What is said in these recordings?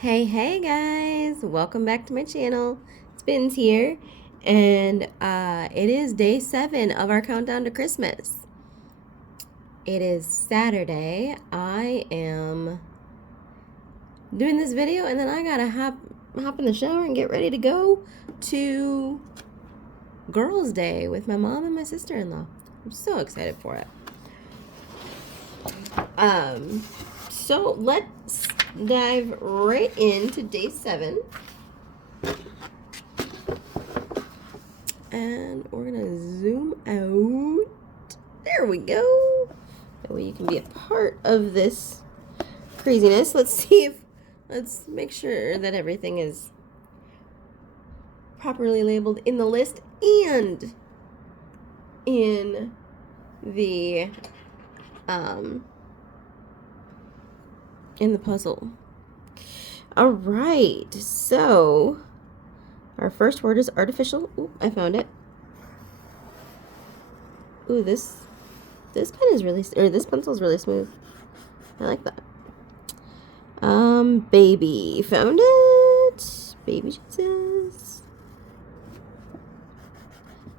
Hey guys, welcome back to my channel. Spinz here, and it is day 7 of our countdown to Christmas. It is Saturday. I am doing this video, and then I gotta hop in the shower and get ready to go to Girls' Day with my mom and my sister-in-law. I'm so excited for it. So let's dive right into day 7. And we're gonna zoom out. There we go. That way you can be a part of this craziness. Let's make sure that everything is properly labeled in the list and in the puzzle. All right, so our first word is artificial. Ooh, I found it. Ooh, this pen is really, or this pencil is really smooth. I like that. Baby, found it. Baby Jesus.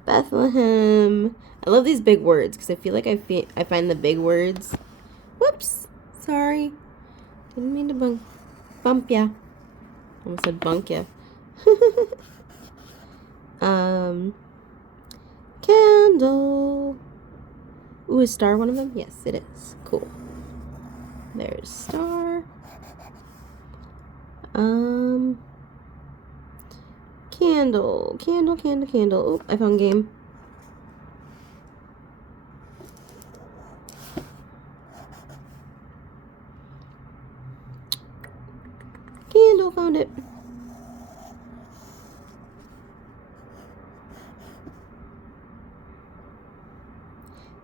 Bethlehem. I love these big words because I feel like I find the big words. Whoops, sorry. Didn't mean to bump ya. Almost said bunk ya. Candle. Ooh, is star one of them? Yes, it is. Cool. There's star. Candle. Candle. Oh, I found game. Candle, found it.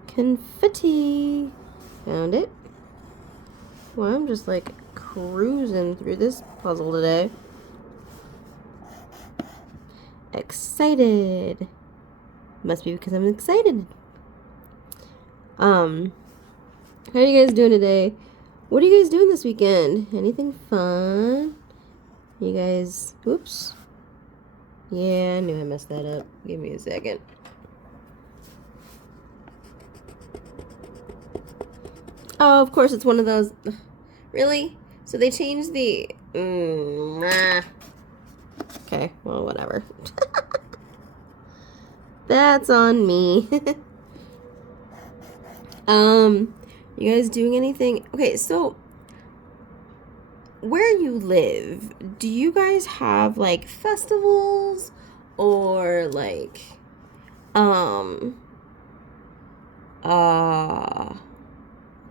Confetti. Found it. Well, I'm just like cruising through this puzzle today. Excited. Must be because I'm excited. How are you guys doing today? What are you guys doing this weekend? Anything fun? You guys, oops. Yeah, I knew I messed that up. Give me a second. Oh, of course, it's one of those. Really? So they changed the. Okay, well, whatever. That's on me. You guys doing anything? Okay, so where you live, do you guys have like festivals or like what's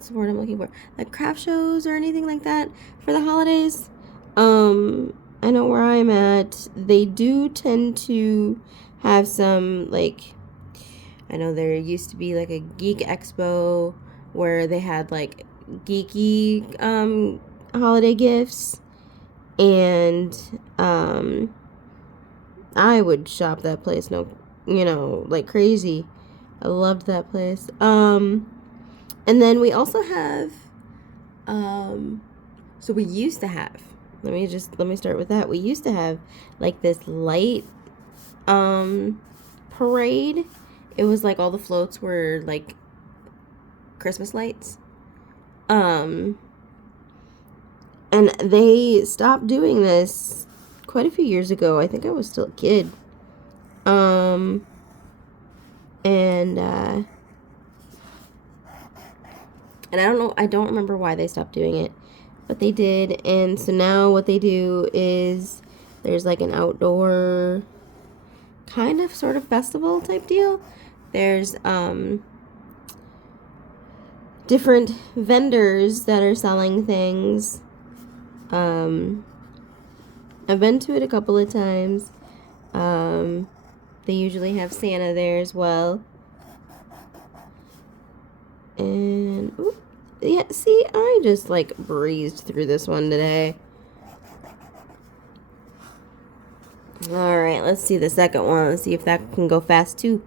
the word I'm looking for? Like craft shows or anything like that for the holidays? I know where I'm at, they do tend to have some, like, I know there used to be like a geek expo where they had like geeky holiday gifts, and I would shop that place like crazy. I loved that place. And then we also have so we used to have, let me start with that. We used to have like this light parade. It was like all the floats were like Christmas lights. And they stopped doing this quite a few years ago. I think I was still a kid. And I don't remember why they stopped doing it, but they did. And so now what they do is there's like an outdoor kind of sort of festival type deal. There's different vendors that are selling things. I've been to it a couple of times. They usually have Santa there as well. And ooh, yeah, see, I just like breezed through this one today. All right, let's see the second one. Let's see if that can go fast too.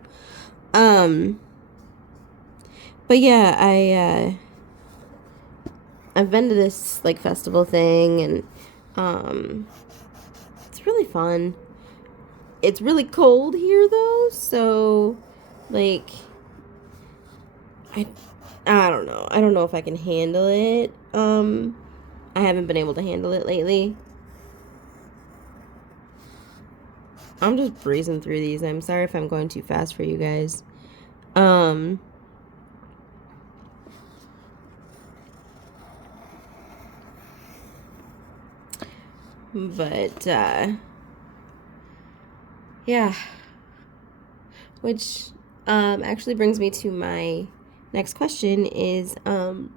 But yeah, I've been to this like festival thing, and It's really fun. It's really cold here though, so like I don't know. I don't know if I can handle it. I haven't been able to handle it lately. I'm just breezing through these. I'm sorry if I'm going too fast for you guys. But yeah. Which actually brings me to my next question is do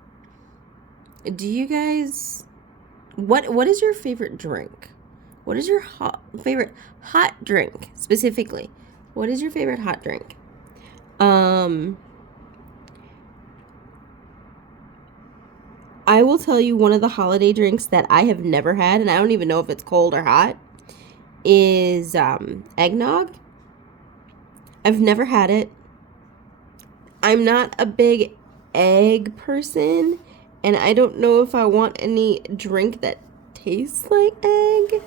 you guys what is your favorite drink? What is your favorite hot drink specifically? What is your favorite hot drink? I will tell you one of the holiday drinks that I have never had, and I don't even know if it's cold or hot, is eggnog. I've never had it. I'm not a big egg person, and I don't know if I want any drink that tastes like egg.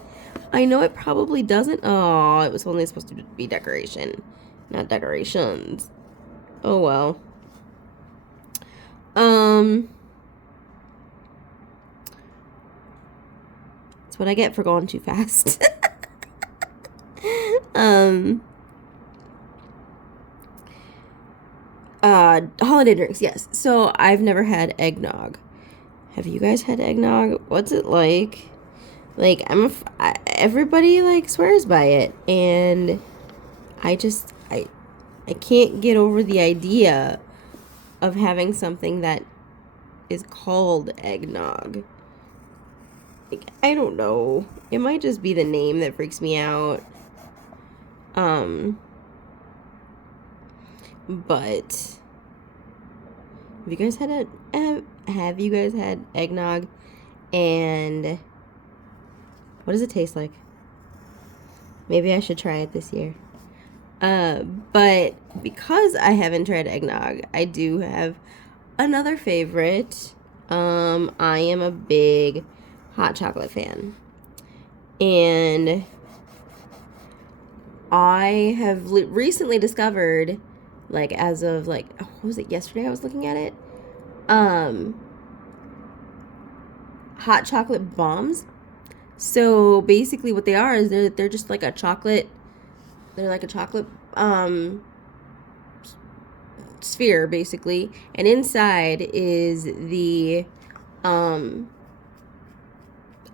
I know it probably doesn't. Oh, it was only supposed to be decoration, not decorations. Oh well. That's what I get for going too fast. Holiday drinks, yes. So I've never had eggnog. Have you guys had eggnog? What's it like? Like everybody like swears by it, and I can't get over the idea of having something that is called eggnog. Like, I don't know. It might just be the name that freaks me out. But have you guys had eggnog? And what does it taste like? Maybe I should try it this year. But because I haven't tried eggnog, I do have another favorite. I am a big hot chocolate fan. And I have recently discovered, like, as of, like, what was it, yesterday I was looking at it? Hot chocolate bombs. So basically what they are is they're just like a chocolate, they're like a chocolate sphere basically, and inside is the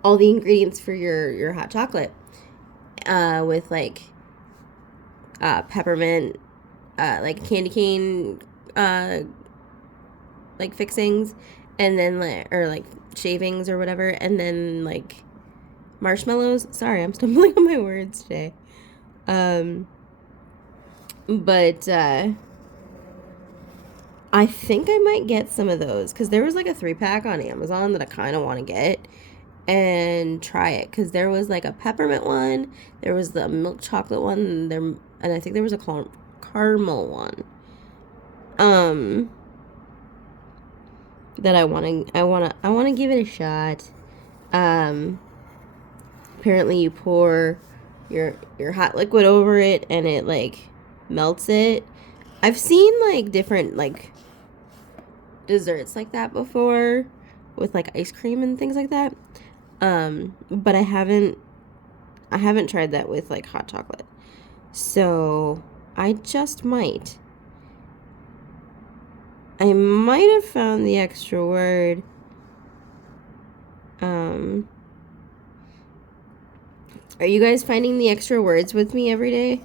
all the ingredients for your hot chocolate, with like peppermint, like candy cane like fixings, and then or like shavings or whatever, and then like marshmallows. Sorry, I'm stumbling on my words today. But I think I might get some of those because there was like a 3-pack on Amazon that I kind of want to get and try it, because there was like a peppermint one, there was the milk chocolate one, and I think there was a caramel one. That I want to give it a shot. Apparently you pour your hot liquid over it and it like melts it. I've seen like different like desserts like that before with like ice cream and things like that. But I haven't tried that with like hot chocolate. So I just might. I might have found the extra word. Are you guys finding the extra words with me every day?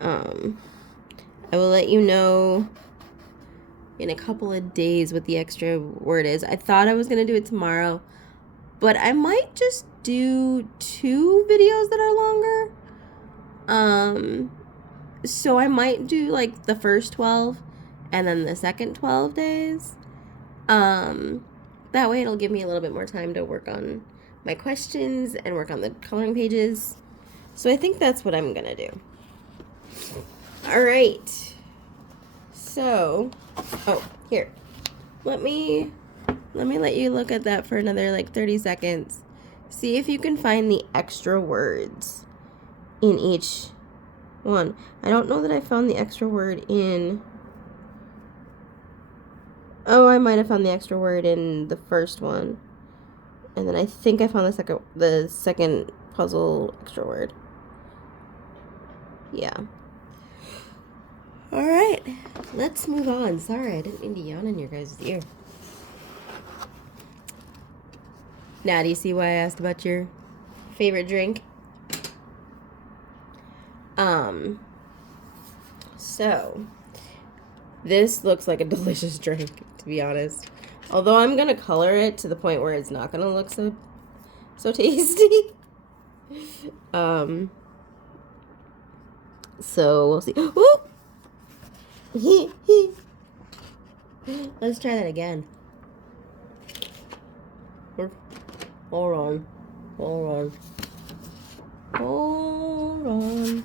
I will let you know in a couple of days what the extra word is. I thought I was going to do it tomorrow, but I might just do 2 videos that are longer. So I might do like the first 12 and then the second 12 days. That way it'll give me a little bit more time to work on my questions and work on the coloring pages. So I think that's what I'm gonna do. All right. So, here. Let me let you look at that for another like 30 seconds. See if you can find the extra words in each one. I don't know that I found the extra word in... Oh, I might have found the extra word in the first one. And then I think I found the second puzzle extra word. Yeah. All right, let's move on. Sorry, I didn't mean to yawn in your guys' ear. Now, do you see why I asked about your favorite drink? So this looks like a delicious drink, to be honest. Although I'm gonna color it to the point where it's not gonna look so tasty. So we'll see. Ooh! Let's try that again. Hold on. Hold on.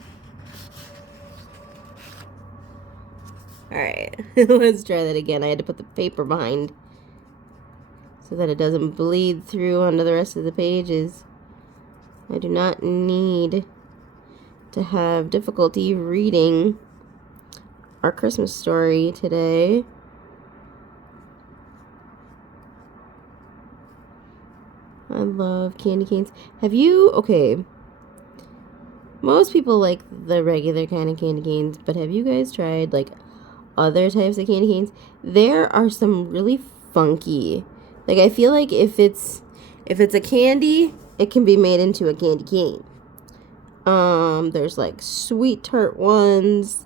Alright, let's try that again. I had to put the paper behind so that it doesn't bleed through onto the rest of the pages. I do not need to have difficulty reading our Christmas story today. I love candy canes. Have you... Okay. Most people like the regular kind of candy canes, but have you guys tried, like, other types of candy canes? There are some really funky... Like, I feel like if it's a candy, it can be made into a candy cane. There's, like, sweet tart ones.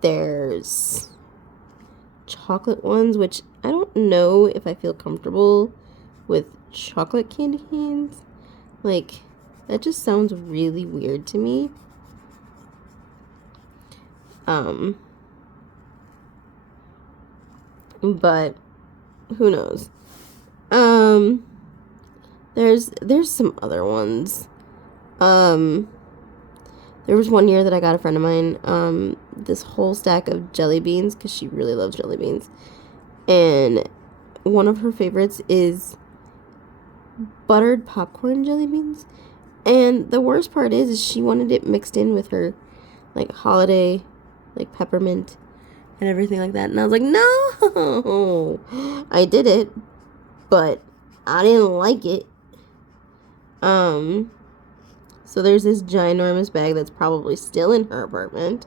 There's chocolate ones, which I don't know if I feel comfortable with chocolate candy canes. Like, that just sounds really weird to me. But who knows? There's some other ones. There was one year that I got a friend of mine, this whole stack of jelly beans, because she really loves jelly beans. And one of her favorites is buttered popcorn jelly beans. And the worst part is she wanted it mixed in with her, like, holiday, like, peppermint and everything like that. And I was like, no! I did it, but I didn't like it. So there's this ginormous bag that's probably still in her apartment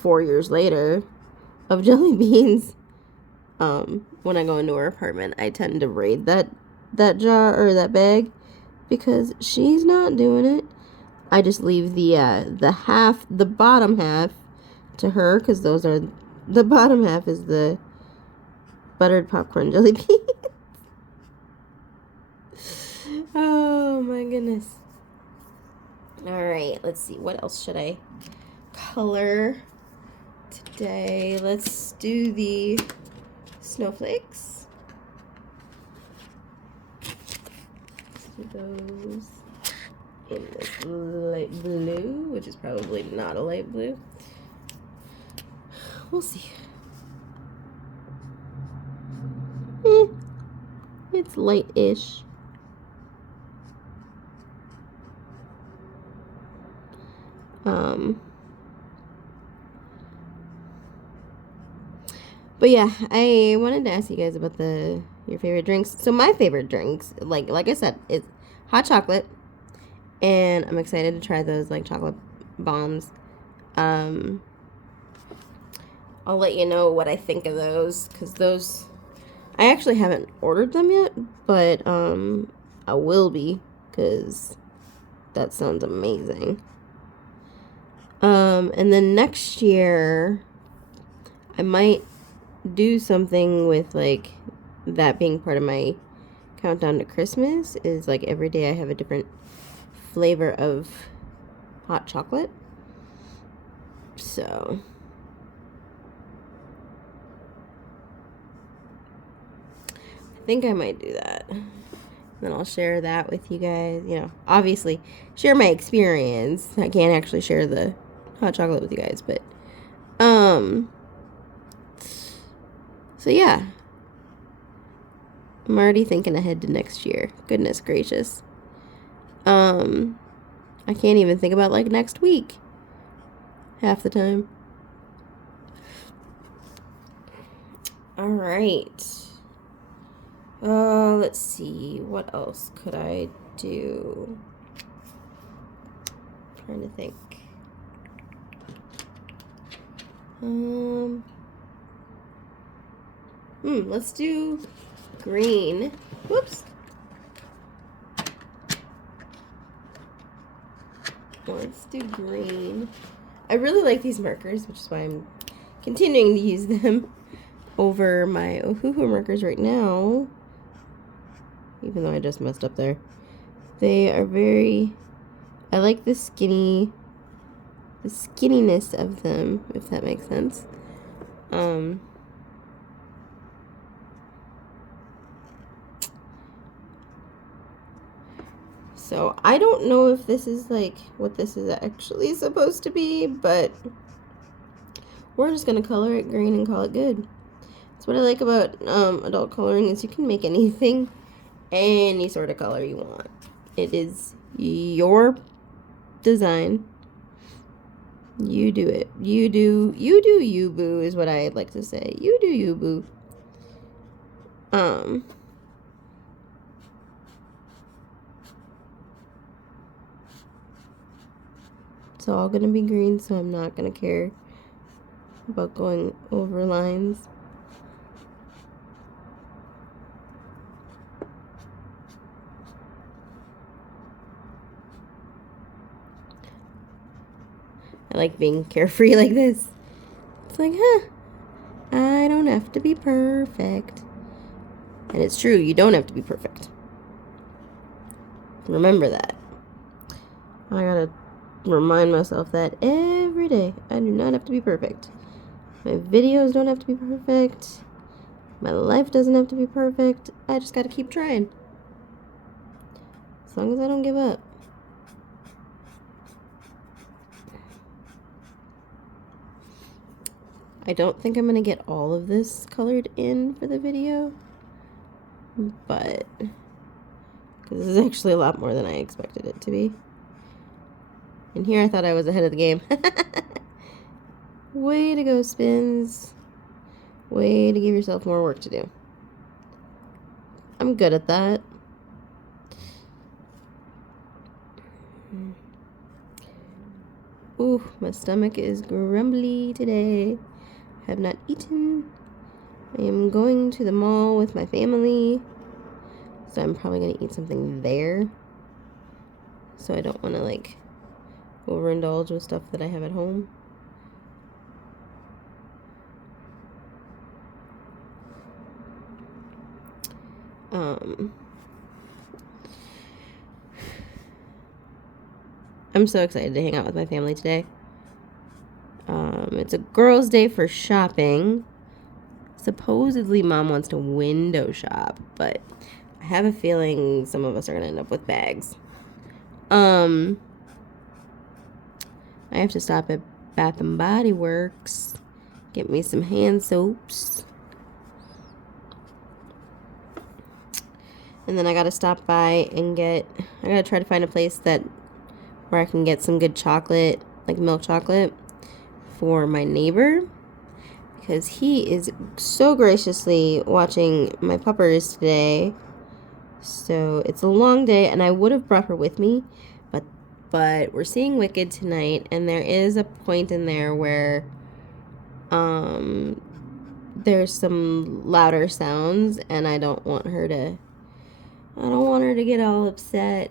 4 years later of jelly beans. When I go into her apartment, I tend to raid that jar or that bag because she's not doing it. I just leave the bottom half to her, because the bottom half is the buttered popcorn jelly beans. Oh my goodness. Alright, let's see. What else should I color today? Let's do the snowflakes. Let's do those in this light blue, which is probably not a light blue. We'll see. It's light-ish. But yeah, I wanted to ask you guys about your favorite drinks. So my favorite drinks, like I said, is hot chocolate, and I'm excited to try those, like, chocolate bombs. I'll let you know what I think of those, because those, I actually haven't ordered them yet, but I will be, because that sounds amazing. And then next year, I might do something with, like, that being part of my countdown to Christmas, is, like, every day I have a different flavor of hot chocolate. So I think I might do that. Then I'll share that with you guys. You know, obviously share my experience. I can't actually share the hot chocolate with you guys, but so yeah, I'm already thinking ahead to next year. Goodness gracious. I can't even think about like next week half the time. All right. Let's see. What else could I do? I'm trying to think. Let's do green. Whoops. Let's do green. I really like these markers, which is why I'm continuing to use them over my Ohuhu markers right now. Even though I just messed up there. They are very... I like the skinniness of them, if that makes sense. So I don't know if this is like what this is actually supposed to be, but we're just gonna color it green and call it good. That's what I like about adult coloring, is you can make anything any sort of color you want. It is your design. You do it. You do you, boo, is what I like to say. You do you, boo. It's all gonna be green, so I'm not gonna care about going over lines. I like being carefree like this. It's like, I don't have to be perfect. And it's true, you don't have to be perfect. Remember that. I gotta remind myself that every day. I do not have to be perfect. My videos don't have to be perfect. My life doesn't have to be perfect. I just gotta keep trying. As long as I don't give up. I don't think I'm gonna get all of this colored in for the video, but because this is actually a lot more than I expected it to be. And here I thought I was ahead of the game. Way to go, Spinz. Way to give yourself more work to do. I'm good at that. Ooh, my stomach is grumbly today. I have not eaten. I am going to the mall with my family, so I'm probably going to eat something there. So I don't want to like overindulge with stuff that I have at home. I'm so excited to hang out with my family today. It's a girls' day for shopping. Supposedly Mom wants to window shop, but I have a feeling some of us are going to end up with bags. I have to stop at Bath and Body Works, get me some hand soaps. And then I got to stop by and I got to try to find a place where I can get some good chocolate, like milk chocolate, for my neighbor, because he is so graciously watching my puppers today. So it's a long day, and I would have brought her with me, but we're seeing Wicked tonight, and there is a point in there where there's some louder sounds, and I don't want her to get all upset.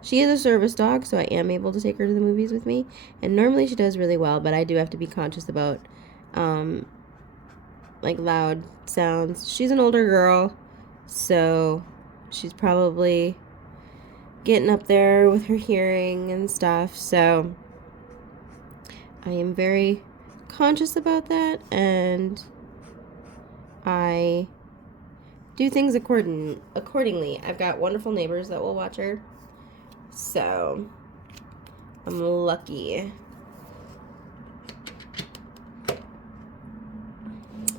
She is a service dog, so I am able to take her to the movies with me. And normally she does really well, but I do have to be conscious about, like, loud sounds. She's an older girl, so she's probably getting up there with her hearing and stuff. So I am very conscious about that, and I do things accordingly. I've got wonderful neighbors that will watch her. So, I'm lucky.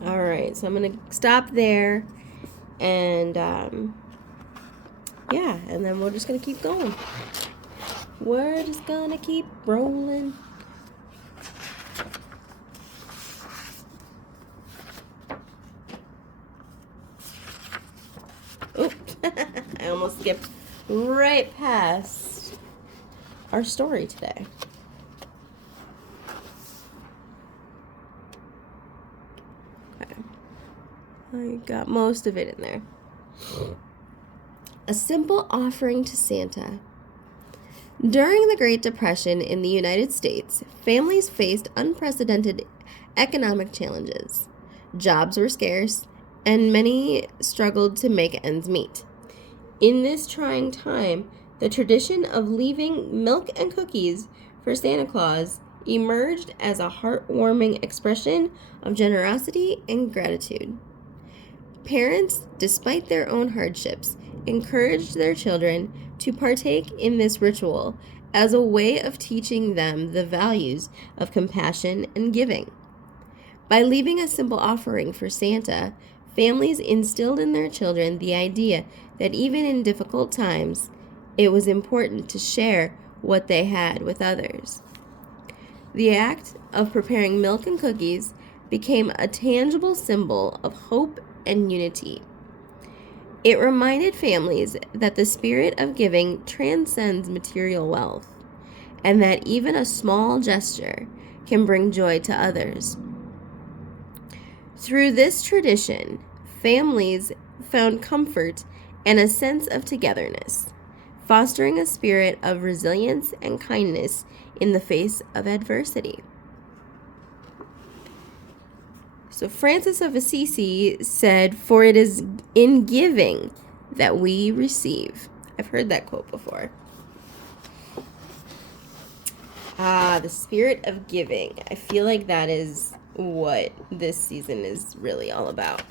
Alright, so I'm going to stop there, and yeah, and then we're just gonna keep going. We're just gonna keep rolling. Oop, I almost skipped right past our story today. Okay. I got most of it in there. A simple offering to Santa. During the Great Depression in the United States, families faced unprecedented economic challenges. Jobs were scarce, and many struggled to make ends meet. In this trying time, the tradition of leaving milk and cookies for Santa Claus emerged as a heartwarming expression of generosity and gratitude. Parents, despite their own hardships, encouraged their children to partake in this ritual as a way of teaching them the values of compassion and giving. By leaving a simple offering for Santa, families instilled in their children the idea that even in difficult times, it was important to share what they had with others. The act of preparing milk and cookies became a tangible symbol of hope and unity. It reminded families that the spirit of giving transcends material wealth, and that even a small gesture can bring joy to others. Through this tradition, families found comfort and a sense of togetherness, fostering a spirit of resilience and kindness in the face of adversity. So Francis of Assisi said, "For it is in giving that we receive." I've heard that quote before. The spirit of giving. I feel like that is what this season is really all about.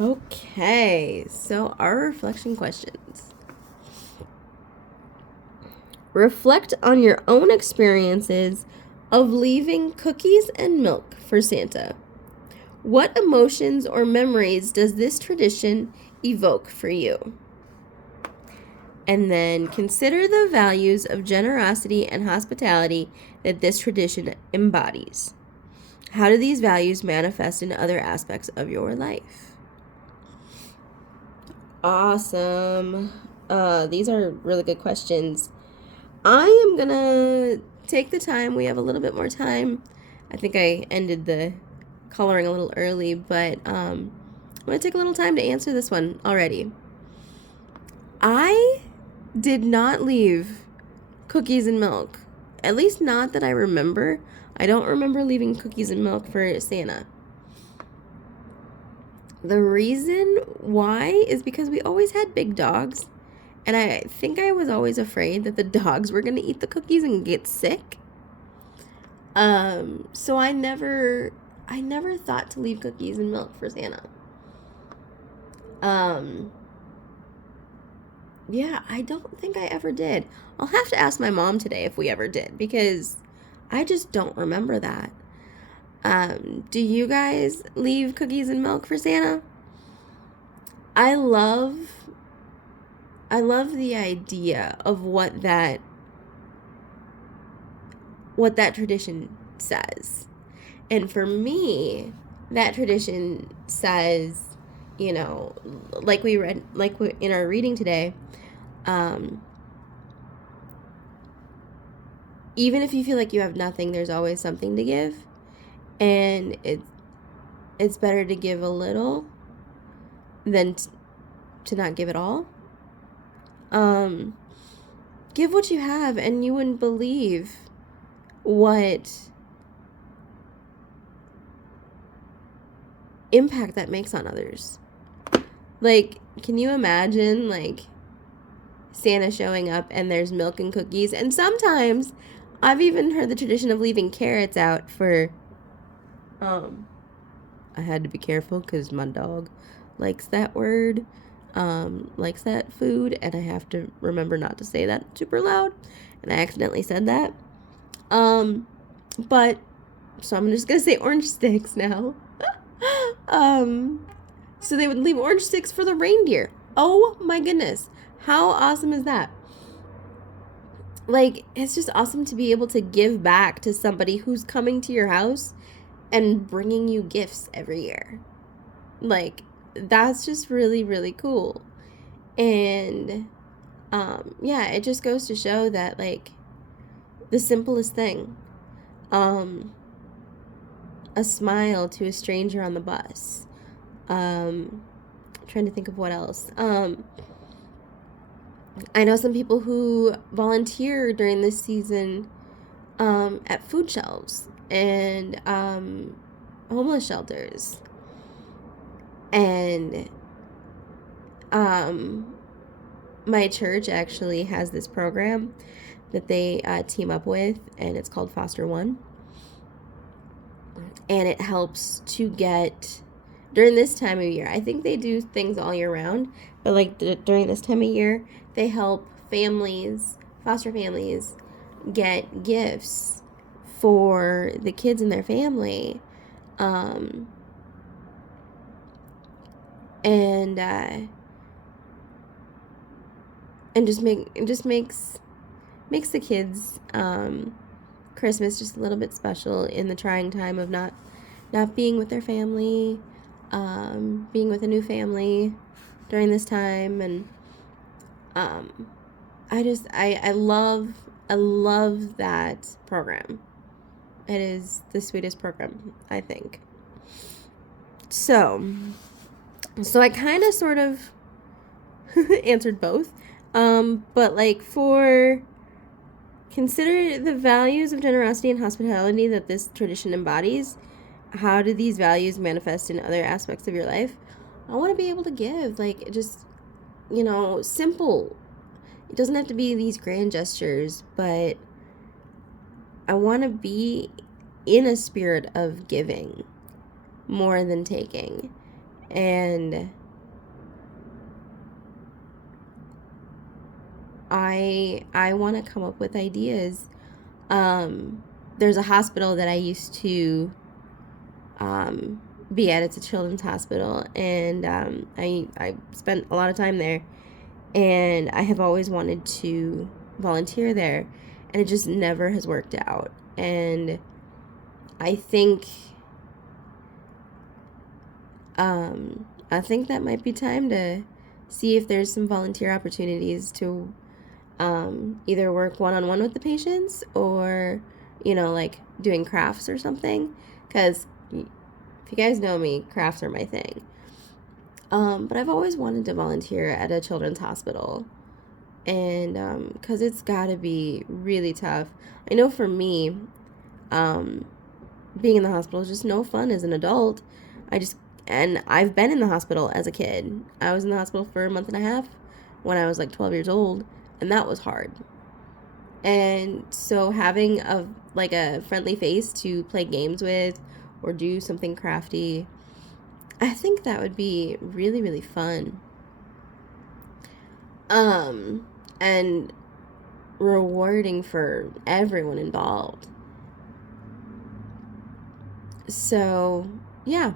Okay, so our reflection questions. Reflect on your own experiences of leaving cookies and milk for Santa. What emotions or memories does this tradition evoke for you? And then consider the values of generosity and hospitality that this tradition embodies. How do these values manifest in other aspects of your life? Awesome. These are really good questions. I am gonna take the time. We have a little bit more time. I think I ended the coloring a little early, but I'm gonna take a little time to answer this one already. I did not leave cookies and milk. At least not that I remember. I don't remember leaving cookies and milk for Santa. The reason why is because we always had big dogs, and I think I was always afraid that the dogs were going to eat the cookies and get sick. So I never thought to leave cookies and milk for Santa. Yeah, I don't think I ever did. I'll have to ask my mom today if we ever did, because I just don't remember that. Do you guys leave cookies and milk for Santa? I love the idea of what that tradition says. And for me, that tradition says, you know, like we read, in our reading today, even if you feel like you have nothing, there's always something to give. And it's better to give a little than to not give at all. Give what you have, and you wouldn't believe what impact that makes on others. Like, can you imagine, like, Santa showing up and there's milk and cookies? And sometimes I've even heard the tradition of leaving carrots out for, I had to be careful because my dog likes that word, likes that food, and I have to remember not to say that super loud, and I accidentally said that. But, so I'm just gonna say orange sticks now. So they would leave orange sticks for the reindeer. Oh my goodness. How awesome is that? Like, it's just awesome to be able to give back to somebody who's coming to your house and bringing you gifts every year. Like, that's just really, really cool. And yeah, it just goes to show that, like, the simplest thing, a smile to a stranger on the bus. I'm trying to think of what else. I know some people who volunteer during this season at food shelves and homeless shelters. And my church actually has this program that they team up with, and it's called Foster One. And it helps to get, during this time of year, I think they do things all year round, but like during this time of year, they help families, foster families, get gifts for the kids in their family. And just makes the kids Christmas just a little bit special in the trying time of not being with their family, being with a new family during this time. And I love that program. It is the sweetest program, I think. So I kind of sort of answered both. But like, for consider the values of generosity and hospitality that this tradition embodies. How do these values manifest in other aspects of your life? I want to be able to give, like, just, simple. It doesn't have to be these grand gestures, but I want to be in a spirit of giving more than taking. And I want to come up with ideas. There's a hospital that I used to be at. It's a children's hospital, and I spent a lot of time there, and I have always wanted to volunteer there, and it just never has worked out. And I think that might be time to see if there's some volunteer opportunities to either work one-on-one with the patients, or like doing crafts or something, because if you guys know me, crafts are my thing. But I've always wanted to volunteer at a children's hospital, and because it's gotta be really tough. I know for me, being in the hospital is just no fun as an adult. And I've been in the hospital as a kid. I was in the hospital for a month and a half when I was like 12 years old, and that was hard. And so having a friendly face to play games with or do something crafty, I think that would be really, really fun. And rewarding for everyone involved. So, yeah.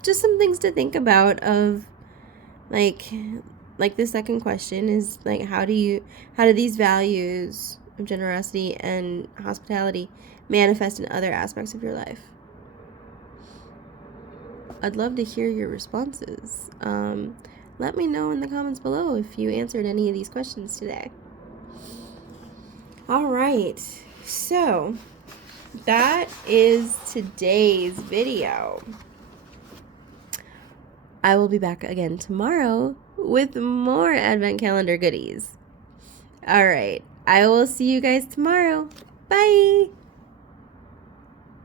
Just some things to think about of like the second question is like, how do these values of generosity and hospitality manifest in other aspects of your life? I'd love to hear your responses. Let me know in the comments below if you answered any of these questions today. All right, so that is today's video. I will be back again tomorrow with more Advent Calendar goodies. All right, I will see you guys tomorrow. Bye!